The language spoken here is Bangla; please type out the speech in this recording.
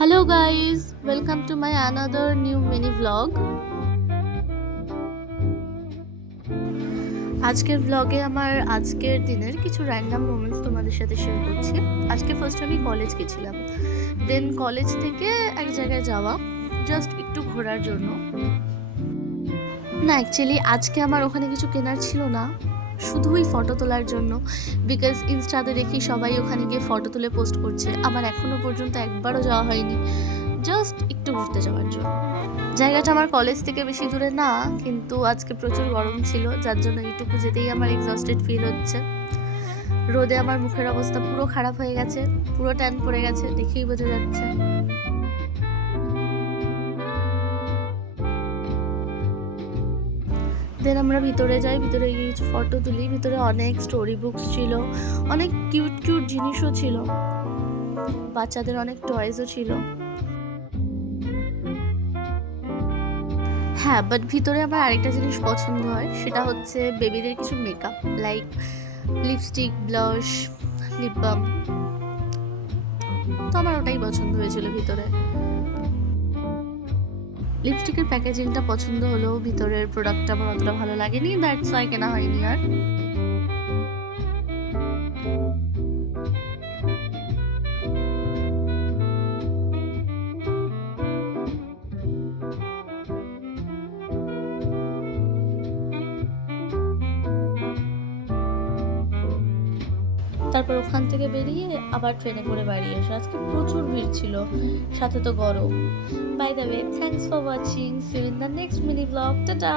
Hello guys, welcome to my another new mini vlog. আজকের ব্লগে আমার আজকের দিনের কিছু র্যান্ডম মোমেন্টস তোমাদের সাথে শেয়ার করছি। আজকে ফার্স্ট আমি কলেজ গেছিলাম, দেন কলেজ থেকে এক জায়গায় যাওয়া জাস্ট একটু ঘোরার জন্য। না অ্যাকচুয়ালি আজকে আমার ওখানে কিছু কেনার ছিল না, শুধুই ফটো তোলার জন্য। বিকজ ইনস্টাতে দেখি সবাই ওখানে গিয়ে ফটো তুলে পোস্ট করছে, আমার এখনও পর্যন্ত একবারও যাওয়া হয়নি, জাস্ট একটু ঘুরতে যাওয়ার জন্য। জায়গাটা আমার কলেজ থেকে বেশি দূরে না, কিন্তু আজকে প্রচুর গরম ছিল, যার জন্য এইটুকু যেতেই আমার এক্সস্টেড ফিল হচ্ছে। রোদে আমার মুখের অবস্থা পুরো খারাপ হয়ে গেছে, পুরো ট্যান পড়ে গেছে, দেখেই বোঝা যাচ্ছে। দেন আমরা ভিতরে যাই, ভিতরে গিয়ে কিছু ফটো তুলি। ভিতরে অনেক স্টোরি বুকস ছিল, অনেক কিউট কিউট জিনিসও ছিল, বাচ্চাদের অনেক টয়েসও ছিল। হ্যাঁ, বাট ভিতরে আমার আরেকটা জিনিস পছন্দ হয়, সেটা হচ্ছে বেবিদের কিছু makeup, like lipstick, blush, lip balm. তো আমার ওটাই পছন্দ হয়েছিল ভিতরে। লিপস্টিকের প্যাকেজিংটা পছন্দ হলেও ভিতরের প্রোডাক্টটা আমার অতটা ভালো লাগেনি, দ্যাটস ওয়াই কেনা হয়নি আর। তারপর ওখান থেকে বেরিয়ে আবার ট্রেনে করে বাড়ি আসা। আজকে প্রচুর ভিড় ছিল, সাথে তো গরম। By the way, thanks for watching, see you in the next mini blog, tata.